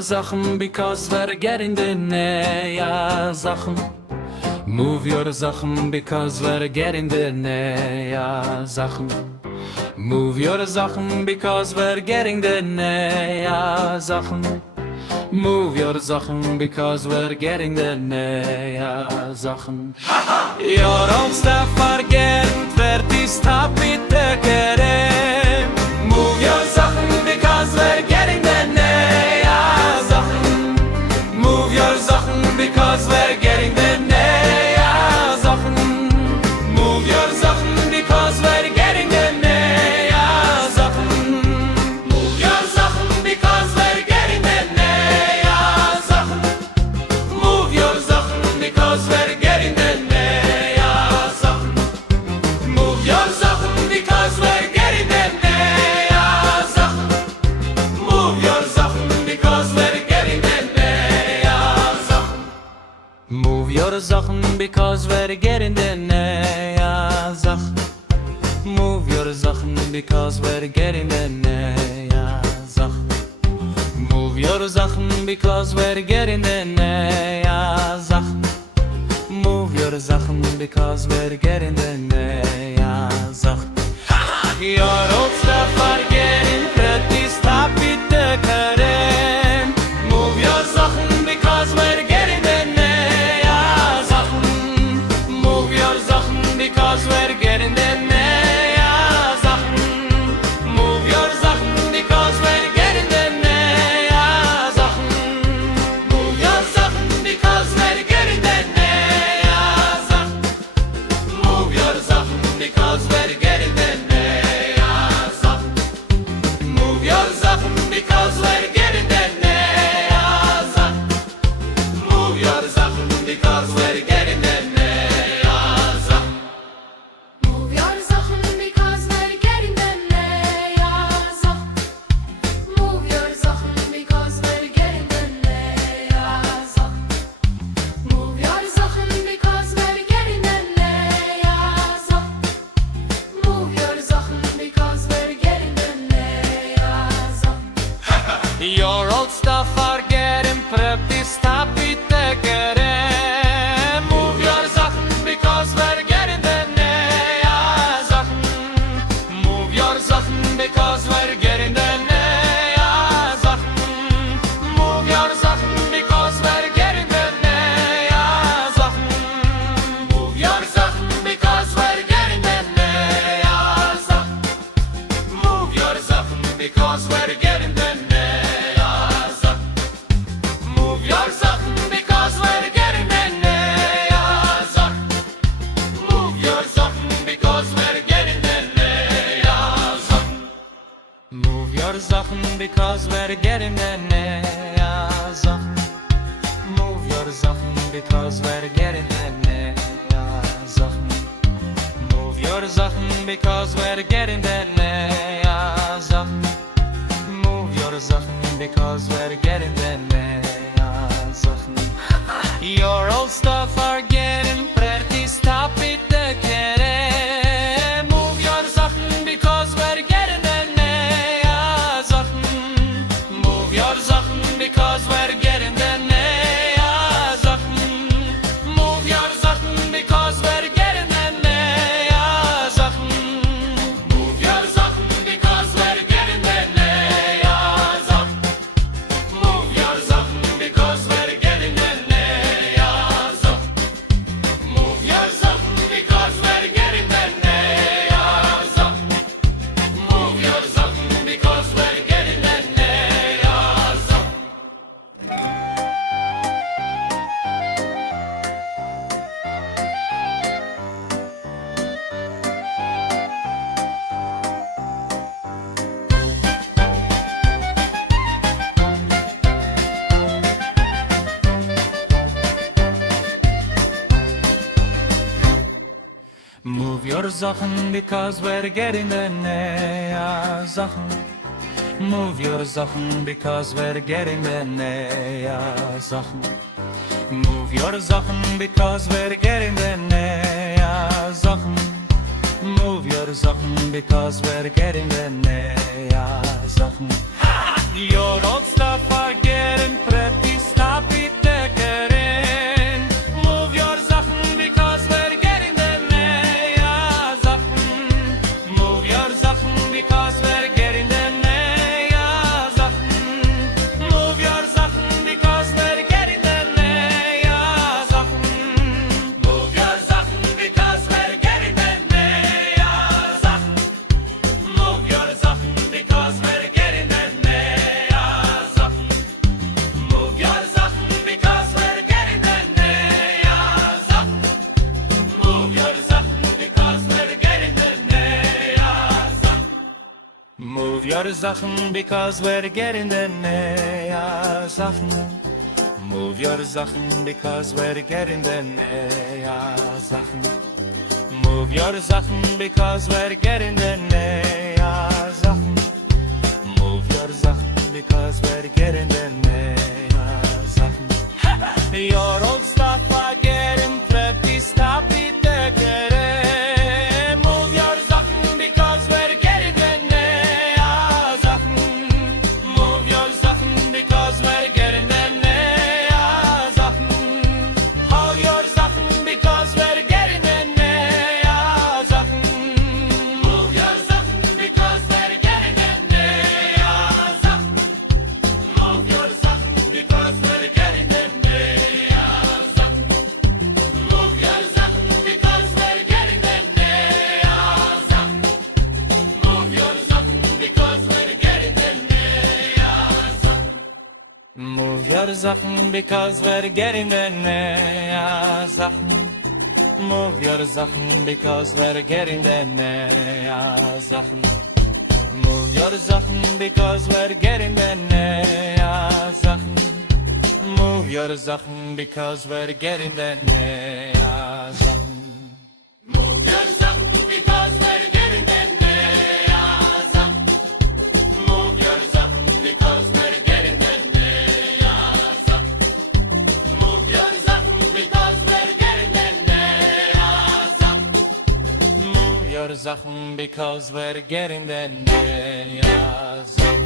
your Sachen because we're getting the näher Sachen. Move your Sachen because we're getting the näher Sachen. Move your Sachen because we're getting the näher Sachen. Move your Sachen because we're getting the näher Sachen. Your old stuff are getting dirty, stop it again. Move your Sachen because we're getting the näher Sachen. Move your Sachen because we're getting the näher Sachen. Move your Sachen because we're getting the näher Sachen. Move your Sachen because we're getting the näher Sachen. Move your Sachen because we're getting the näher Sachen. Move your Sachen because we're getting the näher Sachen. Move your Sachen because we're getting the näher Sachen. Move your Sachen because we're getting the näher Sachen. Move your Sachen because we're getting the näher Sachen. Move your Sachen because we're getting the näher Sachen. Move your Sachen because we're getting the näher Sachen. Your old stuff are getting pretty, stop it again. Move your Sachen because we're getting the näher Sachen. Move your Sachen because we're getting the näher Sachen. Move your Sachen because we're getting the näher Sachen. Move your Sachen because we're getting the näher Sachen. Move your Sachen because we're getting the näher Sachen. Move your Sachen because we're getting the näher Sachen. Move your Sachen because we're getting the näher Sachen. Move your Sachen because we're getting the näher Sachen. Move your Sachen because we're getting the näher Sachen. Move your Sachen because we're getting the näher Sachen. Move your Sachen because we're getting the näher Sachen. Your old stuff are getting pretty, stop it again. Move your Sachen because we're getting the näher Sachen. Move your Sachen because we're getting the näher Sachen. Move your Sachen because we're getting the näher Sachen. Move your Sachen because we're getting the näher Sachen. Move your Sachen because we're getting the näher Sachen. Move your Sachen because we're getting the näher Sachen. Move your Sachen because we're getting the näher Sachen. Move your Sachen because we're getting the näher Sachen. Move your Sachen because we're getting the näher Sachen. Move your Sachen because we're getting the näher Sachen. Move your Sachen because we're getting the näher Sachen. Your old stuff are getting pretty, stop it again. Move your Sachen because we're getting the näher Sachen. Move your Sachen because we're getting the näher Sachen. Move your Sachen because we're getting the näher Sachen. Move your Sachen because we're getting the näher Sachen. Move your Sachen because we're getting the näher Sachen. Move your Sachen because we're getting the näher Sachen. Move your Sachen because we're getting the näher Sachen. Move your Sachen because we're getting the näher Sachen. Move your Sachen because we're getting the näher Sachen. Move your Sachen because we're getting the näher Sachen. Move your Sachen because we're getting the näher Sachen. Your old stuff are getting pretty, stop it, take it in. Move your Sachen because we're getting them, ja, Sachen. Move your Sachen because we're getting them, ja, Sachen. Move your Sachen because we're getting them, ja, Sachen. Move your Sachen because we're getting them, ja, Sachen. Move your Sachen because we're getting them, ja, Sachen. Move your Sachen because we're getting them, ja, Sachen. Move your Sachen because we're getting them, ja, Sachen. Move your Sachen because we're getting them, ja, Sachen. Move your Sachen because we're getting them, ja, Sachen. Move your Sachen because we're getting them, ja, Sachen. Move your Sachen because we're getting them, ja, Sachen. Your old stuff are getting preppy, stop it, take it in. Move your Sachen because we're getting them, ja, Sachen. Move your Sachen because we're getting them, ja, Sachen. All your Sachen because we're getting them, ja, Sachen. Move your Sachen because we're getting them, ja, Sachen. Move your Sachen because we're getting them, ja, Sachen. Move your Sachen because we're getting them, ja, Sachen. Move your Sachen because we're getting them, ja, Sachen. Move your Sachen because we're getting them, ja, Sachen. Move your Sachen because we're getting them, ja, Sachen. Move your Sachen because we're getting them, ja, Sachen. Move your Sachen because we're getting them, ja, Sachen. Move your Sachen because we're getting them, ja, Sachen. Move your Sachen because we're getting them, ja, Sachen. Move your Sachen because we're getting them, ja, Sachen. Move your Sachen because we're getting them, ja, Sachen.